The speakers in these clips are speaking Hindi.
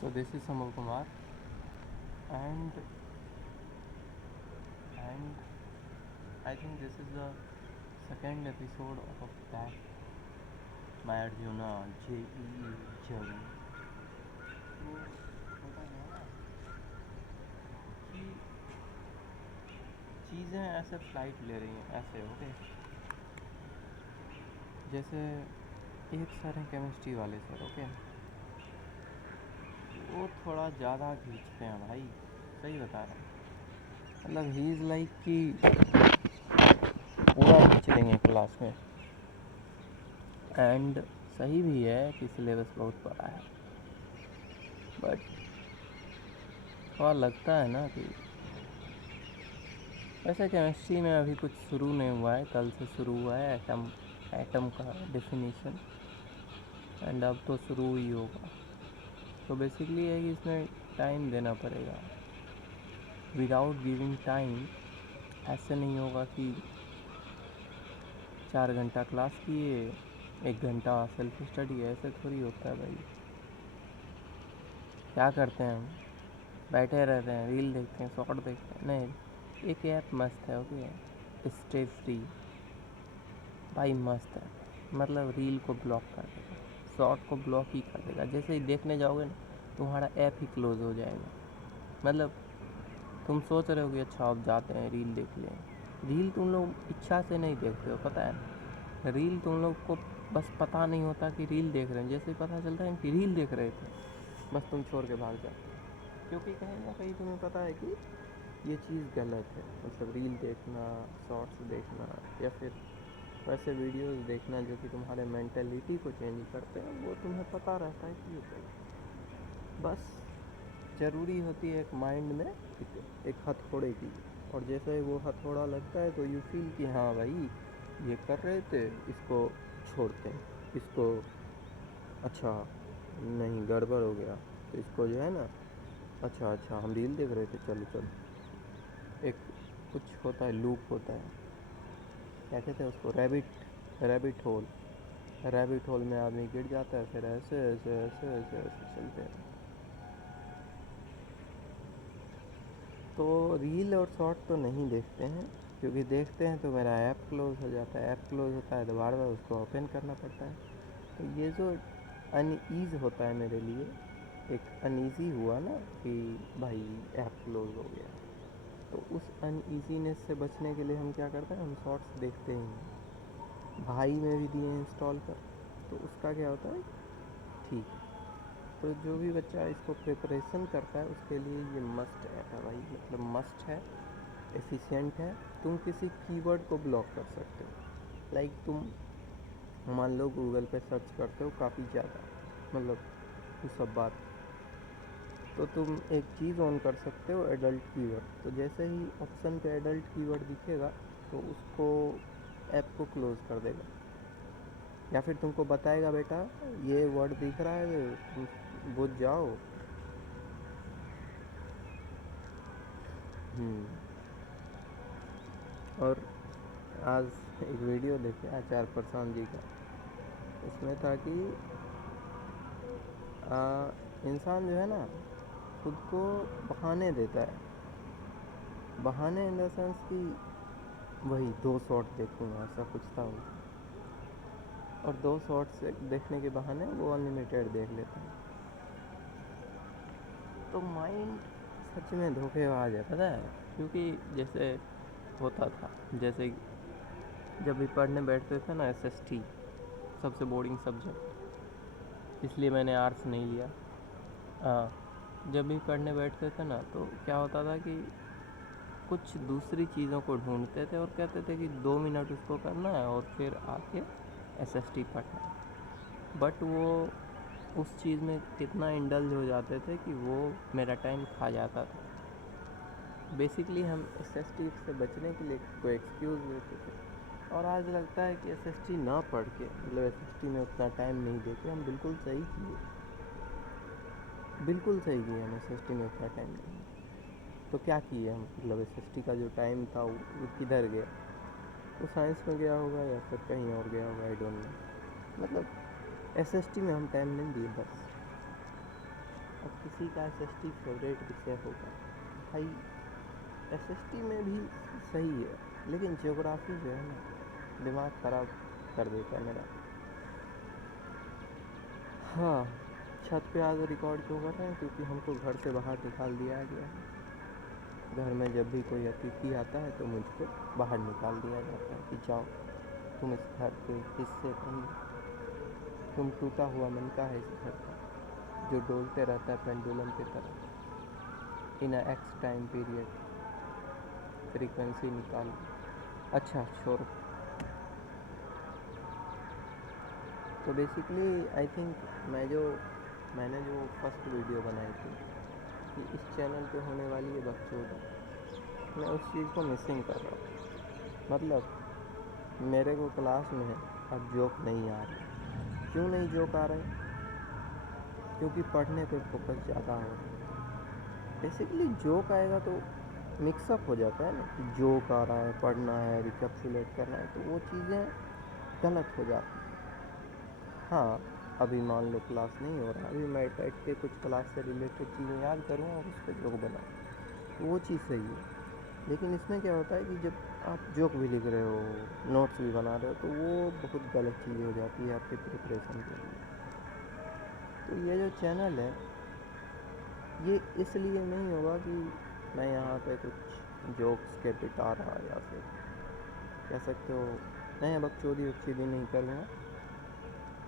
So this is Samal Kumar, and and I think this is the second episode of that my Arjuna JEE journey. तो होता क्या है ना कि चीज़ें ऐसे फ्लाइट ले रही हैं ऐसे ओके। जैसे एक सर हैं केमिस्ट्री वाले सर ओके, वो थोड़ा ज़्यादा खींचते हैं भाई, सही बता रहे हैं। मतलब ही इज़ लाइक कि पूरा खींच लेंगे क्लास में। एंड सही भी है कि सिलेबस बहुत बड़ा है, बट थोड़ा लगता है ना कि वैसे केमिस्ट्री में अभी कुछ शुरू नहीं हुआ है, कल से शुरू हुआ है एटम का डेफिनेशन, एंड अब तो शुरू ही होगा। तो बेसिकली है कि इसमें टाइम देना पड़ेगा। विदाउट गिविंग टाइम ऐसे नहीं होगा कि 4 घंटा क्लास किए 1 घंटा सेल्फ स्टडी, ऐसे थोड़ी होता है भाई। क्या करते हैं हम, बैठे रहते हैं, रील देखते हैं, शॉर्ट देखते हैं। नहीं, एक ऐप मस्त है ओके, स्टे फ्री भाई, मस्त है। मतलब रील को ब्लॉक कर देगा, शॉर्ट को ब्लॉक ही कर देगा। जैसे ही देखने जाओगे ना, तुम्हारा ऐप ही क्लोज हो जाएगा। मतलब तुम सोच रहे हो कि अच्छा अब जाते हैं रील देख लें। रील तुम लोग इच्छा से नहीं देखते हो, पता है। रील तुम लोग को बस पता नहीं होता कि रील देख रहे हैं, जैसे ही पता चलता है कि रील देख रहे थे, बस तुम छोड़ के भाग जाते हो। क्योंकि कहीं ना कहीं तुम्हें पता है कि ये चीज़ गलत है। मतलब रील देखना, शॉर्ट्स देखना, या फिर वैसे वीडियोस देखना जो कि तुम्हारे मेंटेलिटी को चेंज करते हैं, वो तुम्हें पता रहता है कि ये गलत। बस ज़रूरी होती है एक माइंड में एक हथौड़े की, और जैसे ही वो हथौड़ा लगता है तो यू फील कि हाँ भाई ये कर रहे थे, इसको छोड़ते हैं, इसको अच्छा नहीं गड़बड़ हो गया, तो इसको जो है ना, अच्छा अच्छा हम रील देख रहे थे, चलो चलो। एक कुछ होता है, लूप होता है, क्या कहते हैं उसको, रैबिट होल। रैबिट होल में आदमी गिर जाता है, फिर ऐसे ऐसे ऐसे ऐसे ऐसे चलते हैं। तो रील और शॉर्ट तो नहीं देखते हैं, क्योंकि देखते हैं तो मेरा ऐप क्लोज हो जाता है। ऐप क्लोज होता है तो बार बार उसको ओपन करना पड़ता है। तो ये जो अनईज़ होता है मेरे लिए, एक अनईज़ी हुआ ना कि भाई ऐप क्लोज हो गया, तो उस अनईजीनेस से बचने के लिए हम क्या करते हैं, हम शॉर्ट्स देखते ही हैं। भाई में भी दिए इंस्टॉल कर, तो उसका क्या होता है, ठीक है। तो जो भी बच्चा इसको प्रिपरेशन करता है उसके लिए ये मस्ट ऐप है भाई, मतलब मस्ट है, एफिशिएंट है। तुम किसी कीवर्ड को ब्लॉक कर सकते हो। लाइक तुम मान लो गूगल पे सर्च करते हो काफ़ी ज़्यादा, मतलब वो सब बात, तो तुम एक चीज़ ऑन कर सकते हो, एडल्ट कीवर्ड। तो जैसे ही ऑप्शन पे एडल्ट कीवर्ड दिखेगा तो उसको, ऐप को क्लोज़ कर देगा, या फिर तुमको बताएगा बेटा ये वर्ड दिख रहा है, तुम बुझ जाओ। और आज एक वीडियो देखे आचार्य प्रशांत जी का, उसमें था कि इंसान जो है ना, खुद को बहाने देता है। बहाने इन द सेंस कि वही 2 शॉट देखूँगा, ऐसा कुछ था वो। और 2 शॉट्स देखने के बहाने वो अनलिमिटेड देख लेता है। तो माइंड सच में धोखेबाज है, पता है। क्योंकि जैसे होता था, जैसे जब भी पढ़ने बैठते थे ना, एसएसटी सबसे बोरिंग सब्जेक्ट, इसलिए मैंने आर्ट्स नहीं लिया। हाँ, जब भी पढ़ने बैठते थे ना, तो क्या होता था कि कुछ दूसरी चीज़ों को ढूंढते थे और कहते थे कि 2 मिनट उसको करना है और फिर आके एसएसटी पढ़ना है। बट वो उस चीज़ में कितना इंडल्ज हो जाते थे कि वो मेरा टाइम खा जाता था। बेसिकली हम एसएसटी से बचने के लिए कोई एक्सक्यूज़ देते थे। और आज लगता है कि एसएसटी ना पढ़ के, मतलब एसएसटी में उतना टाइम नहीं दे के हम बिल्कुल सही किए, बिल्कुल सही किए। हम एसएसटी में उतना टाइम नहीं दिए। तो क्या किए हम, मतलब एसएसटी का जो टाइम था वो किधर गया, वो साइंस में गया होगा या फिर कहीं और गया होगा, आई डोंट नो। मतलब एसएसटी में हम टाइम नहीं दिए बस। और किसी का SST फेवरेट विषय होगा। भाई SST में भी सही है, लेकिन ज्योग्राफी जो है ना दिमाग ख़राब कर देता है मेरा। हाँ, छत पे आज रिकॉर्ड क्यों कर रहे हैं? क्योंकि हमको घर से बाहर निकाल दिया गया है। घर में जब भी कोई अतिथि आता है तो मुझको बाहर निकाल दिया जाता है कि जाओ, तुम इस घर के हिस्से नहीं, तुम टूटा हुआ मन का है इस घर का, जो डोलते रहता है पेंडुलम की तरह। इन एक्स टाइम पीरियड फ्रीक्वेंसी निकाल। अच्छा छोड़ो। तो बेसिकली आई थिंक मैंने जो फर्स्ट वीडियो बनाई थी कि इस चैनल पे होने वाली है बकचोदी, मैं उस चीज़ को मिसिंग कर रहा हूँ। मतलब मेरे को क्लास में अब जोक नहीं आ रहे। क्यों नहीं जोक आ रहे? क्योंकि पढ़ने पे फोकस ज़्यादा हो रहा है। बेसिकली जोक आएगा तो मिक्सअप हो जाता है ना, कि जोक आ रहा है, पढ़ना है, रिकैप्सुलेट करना है, तो वो चीज़ें गलत हो जाती हैं। हाँ, अभी मान लो क्लास नहीं हो रहा, अभी मैं बैठ के कुछ क्लास से रिलेटेड चीज़ें याद करूँ और उस पर जोक बनाऊँ, तो वो चीज़ सही है। लेकिन इसमें क्या होता है कि जब आप जोक भी लिख रहे हो, नोट्स भी बना रहे हो, तो वो बहुत गलत चीज़ हो जाती है आपके प्रिपरेशन के लिए। तो ये जो चैनल है ये इसलिए नहीं होगा कि मैं यहाँ पे कुछ जोक्स के पिटा रहा, या फिर कह सकते हो मैं बकचोदी वकचोदी नहीं करूँगा।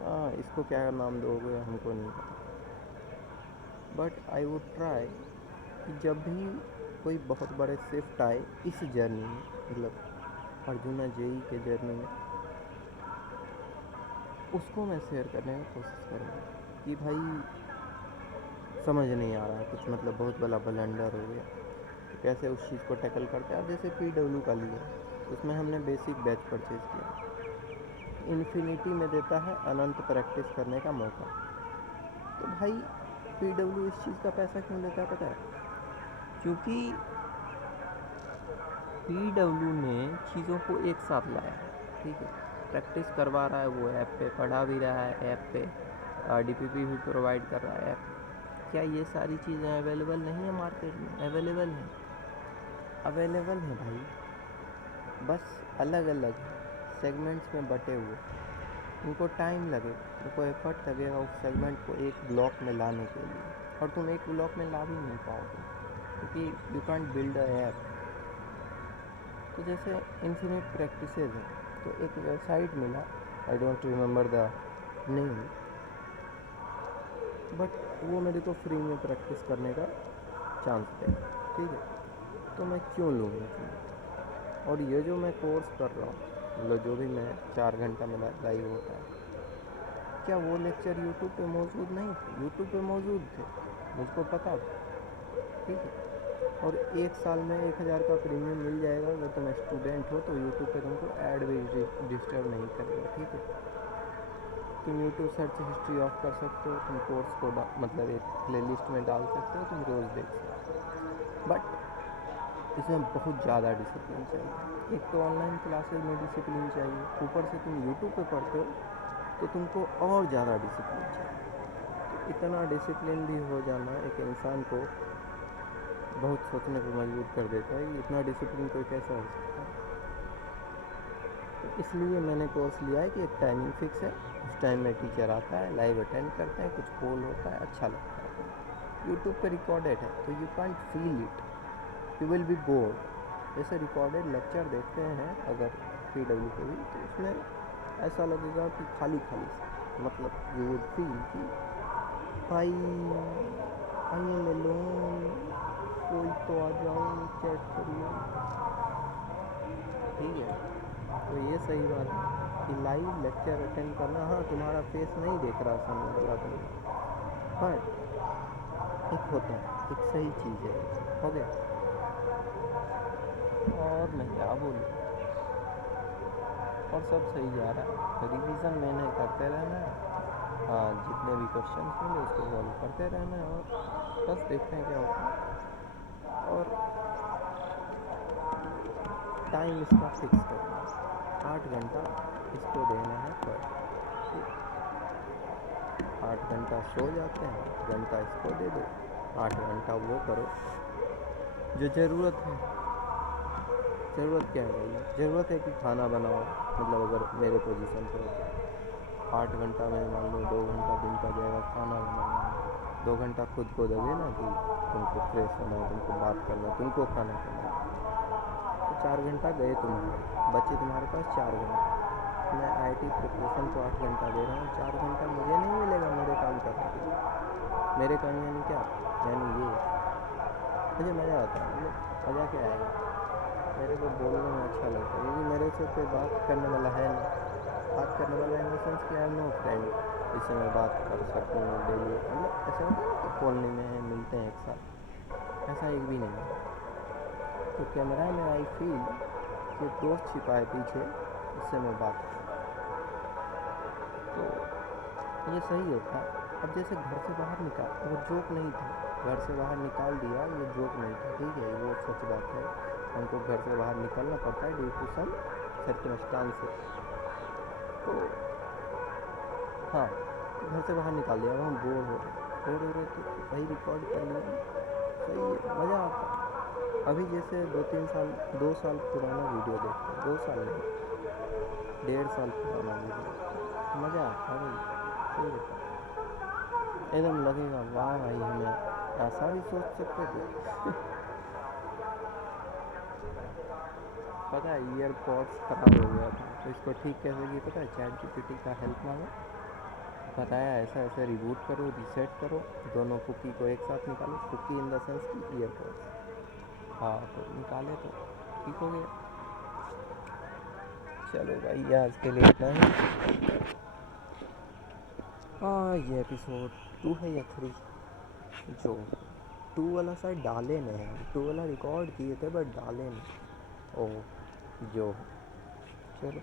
हाँ, इसको क्या नाम दोगे हमको नहीं पता, बट आई वुड ट्राई कि जब भी कोई बहुत बड़े शिफ्ट आए इस जर्नी में, मतलब अर्जुना जेई के जर्नी में, उसको मैं शेयर करने की कोशिश करूँगा कि भाई समझ नहीं आ रहा है कुछ, मतलब बहुत बड़ा ब्लंडर हो गया तो कैसे उस चीज़ को टैकल करते हैं। अब जैसे PW का लिया, उसमें हमने बेसिक बैच परचेज़ किया, इन्फिनिटी में देता है अनंत प्रैक्टिस करने का मौका। तो भाई PW इस चीज़ का पैसा क्यों लेता है पता है? क्योंकि PW ने चीज़ों को एक साथ लाया है, ठीक है, प्रैक्टिस करवा रहा है वो ऐप पे, पढ़ा भी रहा है ऐप पे, DPP भी प्रोवाइड कर रहा है ऐप। क्या ये सारी चीज़ें अवेलेबल नहीं है मार्केट में? अवेलेबल हैं, अवेलेबल हैं भाई, बस अलग अलग सेगमेंट्स में बटे हुए। उनको टाइम लगेगा, उनको एफर्ट लगेगा उस सेगमेंट को एक ब्लॉक में लाने के लिए, और तुम एक ब्लॉक में ला भी नहीं पाओगे क्योंकि you can't build a app. तो जैसे इन्फिनिट प्रैक्टिसेज है, तो एक वेबसाइट मिला, I don't remember the name, but वो मेरे को फ्री में प्रैक्टिस करने का चांस देगा, ठीक है, तो मैं क्यों लूँगा फ्री? और ये जो मैं कोर्स कर रहा हूँ, मतलब जो भी मैं 4 घंटा मेरा लाइव होता है, क्या वो लेक्चर यूट्यूब पे मौजूद नहीं थे? यूट्यूब पे मौजूद थे, मुझको पता था, ठीक है। और 1 साल में 1000 का प्रीमियम मिल जाएगा अगर तुम स्टूडेंट हो, तो यूट्यूब पे तुमको ऐड भी डिस्टर्ब नहीं करेगा, ठीक है। तुम यूट्यूब सर्च हिस्ट्री ऑफ कर सकते हो, तुम कोर्स को मतलब एक प्लेलिस्ट में डाल सकते हो, तुम रोज़ देख सकते हो। बट इसमें बहुत ज़्यादा डिसिप्लिन चाहिए। एक तो ऑनलाइन क्लासेस में डिसिप्लिन चाहिए, ऊपर से तुम यूट्यूब पे पढ़ते हो तो तुमको और ज़्यादा डिसिप्लिन चाहिए। तो इतना डिसिप्लिन भी हो जाना एक इंसान को बहुत सोचने पर मजबूर कर देता है कि इतना डिसिप्लिन कोई कैसा हो सकता है। तो इसलिए मैंने कोर्स लिया है कि एक टाइमिंग फिक्स है, उस टाइम में टीचर आता है, लाइव अटेंड करते हैं, कुछ पोल होता है, अच्छा लगता है। यूट्यूब पे रिकॉर्डेड है तो you can't feel it, you will be board. जैसे रिकॉर्डेड लेक्चर देखते हैं अगर PW के भी, तो उसमें ऐसा लगेगा कि खाली खाली सा, मतलब यू वुड फील कि भाई आई एम एलोन, कोई तो आ जाओ चैट करिए, ठीक है। तो ये सही बात है कि लाइव लेक्चर अटेंड करना, हाँ तुम्हारा फेस नहीं देख रहा सामने वाला बंदा, बट एक होता है, एक सही चीज़ है, हो गया। और मैं क्या बोलूँ, और सब सही जा रहा है, रिवीजन मैंने करते रहना है, हाँ जितने भी क्वेश्चन मिले उसको सॉल्व करते रहना है, और बस देखते हैं क्या होता है। और टाइम इसका फिक्स करना है, 8 घंटा इसको देना है पर, ठीक, 8 घंटा सो जाते हैं, 8 घंटा इसको दे दो, 8 घंटा वो करो जो ज़रूरत है। ज़रूरत क्या है भाई? ज़रूरत है कि खाना बनाओ, मतलब अगर मेरे पोजीशन पे हो तो 8 घंटा में मान लो 2 घंटा दिन का जाएगा खाना बनाना में, 2 घंटा खुद को दोगे ना कि तुमको फ्रेश होना है, तुमको बात करना है, तुमको खाना खाना है, तो 4 घंटा गए तुम्हारे, बचे तुम्हारे पास 4 घंटे। मैं आईटी प्रिपरेशन को 8 घंटा दे रहा हूँ, 4 घंटा मुझे नहीं मिलेगा मेरे काम करने के लिए। मेरे काम यानी क्या? यानी ये मुझे मज़ा आता है। मतलब मज़ा क्या आएगा? मेरे को बोलने में अच्छा लगता है क्योंकि मेरे से कोई बात करने वाला है नहीं। बात करने वाला इन द सेंस कि आई एम नो फ्रेंड जिससे मैं बात कर सकूँ डेली। मतलब ऐसा होता है ना कि कॉलोनी में है, मिलते हैं एक साथ, ऐसा एक भी नहीं है। तो कैमरा में आई फील कि एक दोस्त छिपा है पीछे, उससे मैं बात करूँ तो ये सही होता है। अब जैसे घर से बाहर निकाल, वो जोक नहीं था, घर से बाहर निकाल दिया, ये जोक नहीं था, ठीक है, वो सच बात है। हमको घर से बाहर निकलना पड़ता है ड्यू टू सम सर्कमस्टांसेस। तो हाँ, तो घर से बाहर निकाल दिया, अब हम बोर हो रहे थे तो वही रिकॉर्ड कर लिया। सही है, मज़ा आता है। अभी जैसे 2-3 साल 2 साल पुराना वीडियो देखते हैं, 2 साल नहीं, 1.5 साल पुराना वीडियो देखते हैं, मज़ा आता है भाई। सही है, एकदम लगेगा वाह भाई, हमें ऐसा भी सोच सकते थे। पता है ईयरपॉड्स ख़राब हो गया था, तो इसको ठीक कैसे किया पता है? चैट जीपीटी का हेल्प मांगा, बताया ऐसा ऐसा रिबूट करो, रीसेट करो, दोनों कुकी को एक साथ निकालो, कुकी इन द सेंस की ईयरपॉड्स। हाँ, तो निकाले तो ठीक हो गया। चलो भाई, आज के लिए इतना ही। हाँ, ये एपिसोड 2 है या 3? जो 2 वाला शायद डाले नहीं हम, 2 वाला रिकॉर्ड किए थे बट डाले नहीं। ओह, जो चलो।